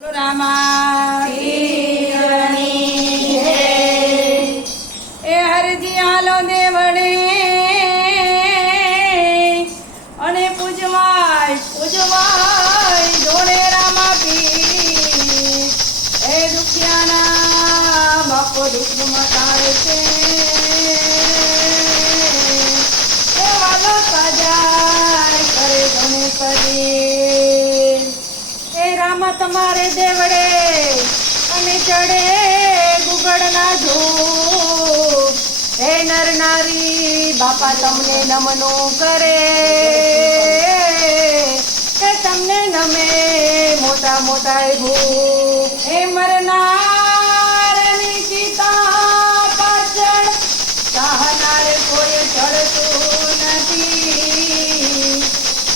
રામા એ હરજી આલો દેવડે અને પૂજવાય જોડે રામા પી એ દુખિયાના બાપો દુઃખ મટાડે છે એ વાલો સજાય કરે જોને કરી એ રામા તમારે દેવડે અને ચડે ગુગળના ધૂપ હે નર નારી બાપા તમને નમનું કરે હે તમને નમે મોટા મોટા ભૂપ હે મરનારની ચિતા પાછળ ચાહનાર કોઈ ચડતું નથી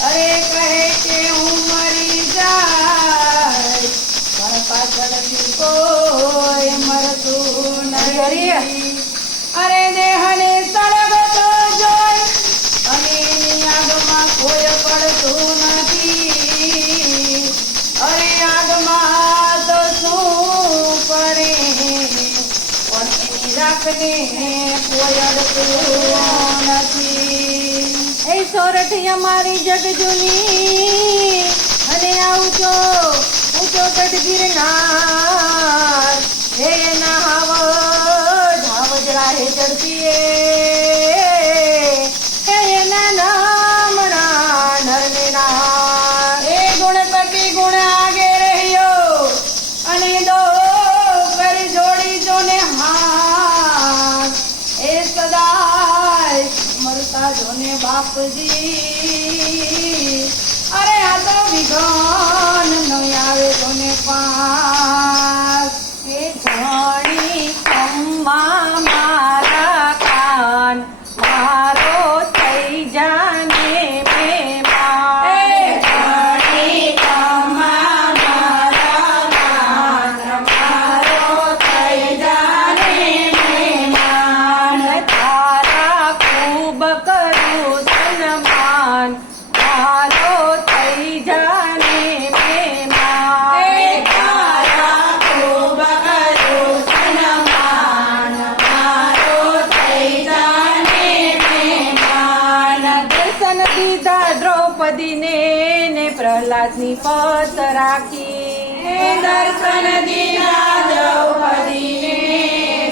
અરે કહે કે હું મરી જાય મારા પાછળથી કોઈ મરતું નથી અરે દેહને સળગતો જોઈ અને એની આગમાં કોઈ પડતું નથી અરે આગમાં તો શું પડે પણ એની રાખને કોઈ અડતું નથી એ સોરઠી અમારી જગજુની અને ઊંચો ગઢ ગિરનાર હે એના હાવજરા હે ચડતી હે એના નામના નરને ના એ ગુણપતિ ગુણ આગે રહ્યો અને દો કરી જોડી જોને હાથ એ સદાય મરતા જોને બાપજી અરે આ તો વિઘન નહીં આવે જોને પાસ એ ઘણી ખમ્મા મારા કાન મારો થઈ જાને મહેમાન એ ઘણી ખમ્મા મારા કાન મારો થઈ જાને મહેમાન તારા ખૂબ કરું સન્માન મારો થઈ જાને મહેમાન એ તારા ખૂબ કરું સન્માન મારો થઈ જાને મહેમાન દર્શન દીધા દ્રૌપદીને ને પ્રહલાદની પત રાખી દર્શન દીધા દ્રૌપદીને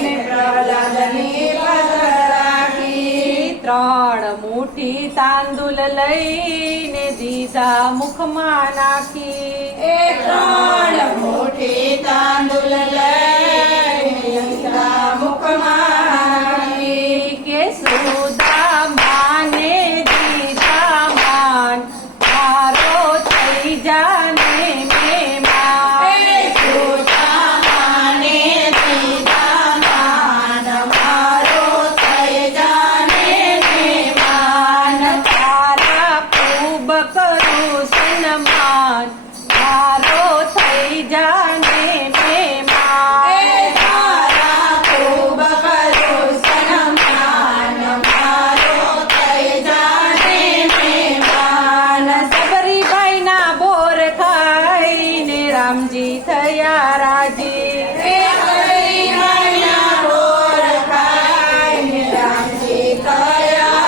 ને પ્રહલાદની પત રાખી ત્રણ મુઠ્ઠી તાંદુલ લઈને દીધા મુખમાં નાખી એ ત્રણ મુઠ્ઠી તાંદુલ લઈને દીધા મુખમાં નાખી કે સુદા માને દીધા માન મારો થઈ જાને મહેમાન એ સુદા માને દીધા માન મારો થઈ જાને મહેમાન તારા ખૂબ કરું સન્માન મારો થઈ જાને મહેમાન એ તારા ખૂબ કરું સન્માન મારો થઈ જાને મહેમાન સબરીબાઈના બોર ખાઈને રામજી થયા રાજી એ સબરીબાઈના બોર ખાઈને રામજી થયા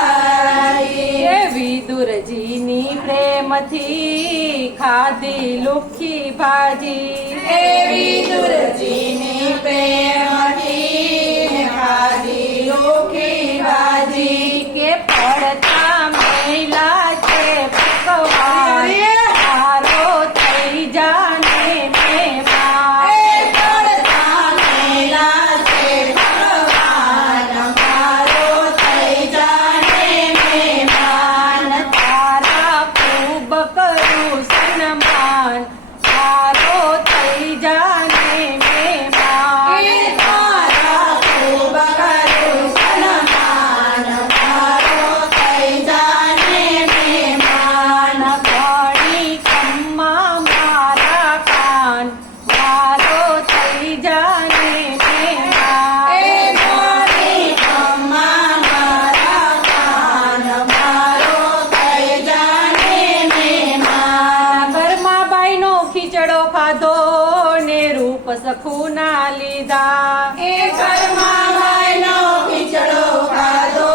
રાજી એ વિદુરજીની પ્રેમથી ખાધી લુખી ભાજી એ વિદુરજીની પ્રેમથી ખાધી લુખી ભાજી કે પડતા મહિલા છે ભગવાન મારો થઈ જાને મહેમાન એ પડતા મહિલા છે ભગવાન મારો થઈ જાને મહેમાન તારા ખૂબ કરું સન્માન મારો થઈ જાને મહેમાન એ તારા ખૂબ કરું સન્માન મારો થઈ જાને મહેમાન ઘણી ખમ્મા મારા કાન મારો થઈ જાને મહેમાન એ ઘણી ખમ્મા મારા કાન મારો થઈ જાને મહેમાન ઘરમાં બાઈનો ખીચડો ખાધો રૂપ સખુના લીધા એ ઘરમાં ગાયનો ખીચડો ખાધો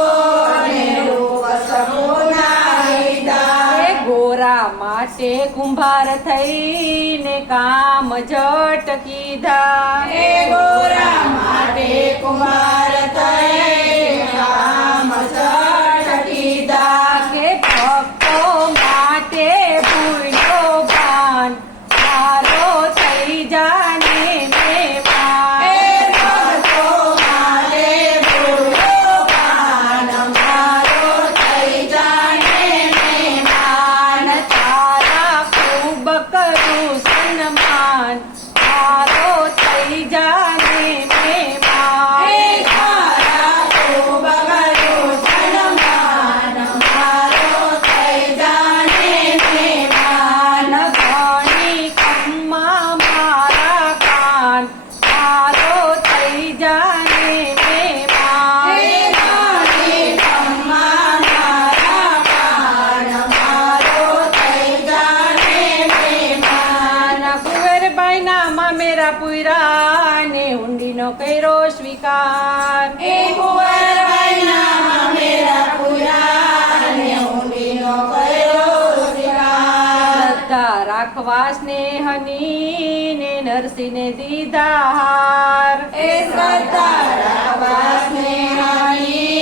અને રૂપ સખુના લીધા. એ ગોરા માટે કુંભાર થઈને કામ જટ કીધા એ ગોરા માટે કુમાર થઈ કામ જટ કીધા. કે ભક્તો માટે ભૂલ્યો ભાન મારો થઈ જાને મહેમાન. એ ભક્તો માટે ભૂલ્યો ભાન મારો થઈ જાને મહેમાન. તારા ખૂબ કરું સન્માન મારો થઈ જાને મહેમાન. એ તારા ખૂબ કરું સન્માન મારો થઈ જાને મહેમાન. ઘણી ખમ્મા મારા કાન મારો થઈ જાને મહેમાન. એ ઘણી ખમ્મા મારા કાન મારો થઈ જાને મહેમાન. કુંવરબાઈના મામેરા પુરા ને ઊંડીનો કર્યો સ્વીકાર. એ કુંવરબાઈના મેરા પુરા ને ઊંડીનો કર્યો શિકાર. શ્રદ્ધા રાખવા સ્નેહની ને નરસિંહને દીધા હાર. એ શ્રદ્ધા રાખવા સ્નેહાની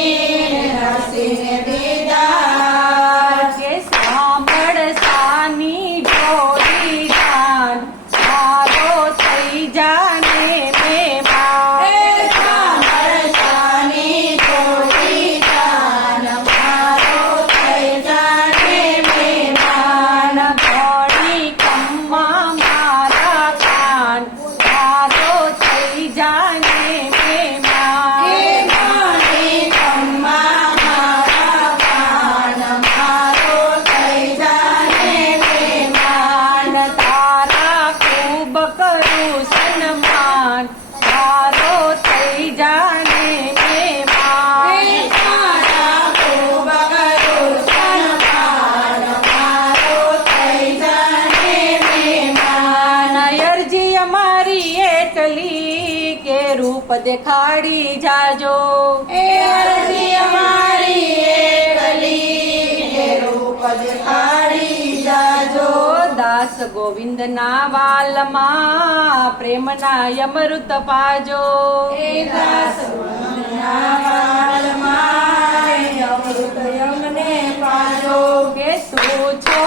ને નરસિંહને દીધા. કે સાંભળ સાની જોડી દાન મારો થઈ જાને મહેમાન. એ સાંભળતાની જોડી દાન મારો થઈ જાને મહેમાન. ઘણી કમ્મા મારા કાન મારો થઈ જાને મહેમાન. એ ઘણી ખમ્મા મારા કાન મારો થઈ જાને મહેમાન. તારા ખૂબ કરું સન્માન મારો થઈ જાને મહેમાન. એ તારા ખૂબ કરું સન્માન મારો થઈ જાને મહેમાન. અરજી અમારી એટલી કે રૂપ દેખાડી જાજો. એ અરજી અમારી એકલી કે રૂપ દેખાડી જાજો. દાસ ગોવિંદના વાલમાં પ્રેમના અમૃત પાજો. એ દાસ ના વાલમાં અમૃત યમને પાજો. કે તું છો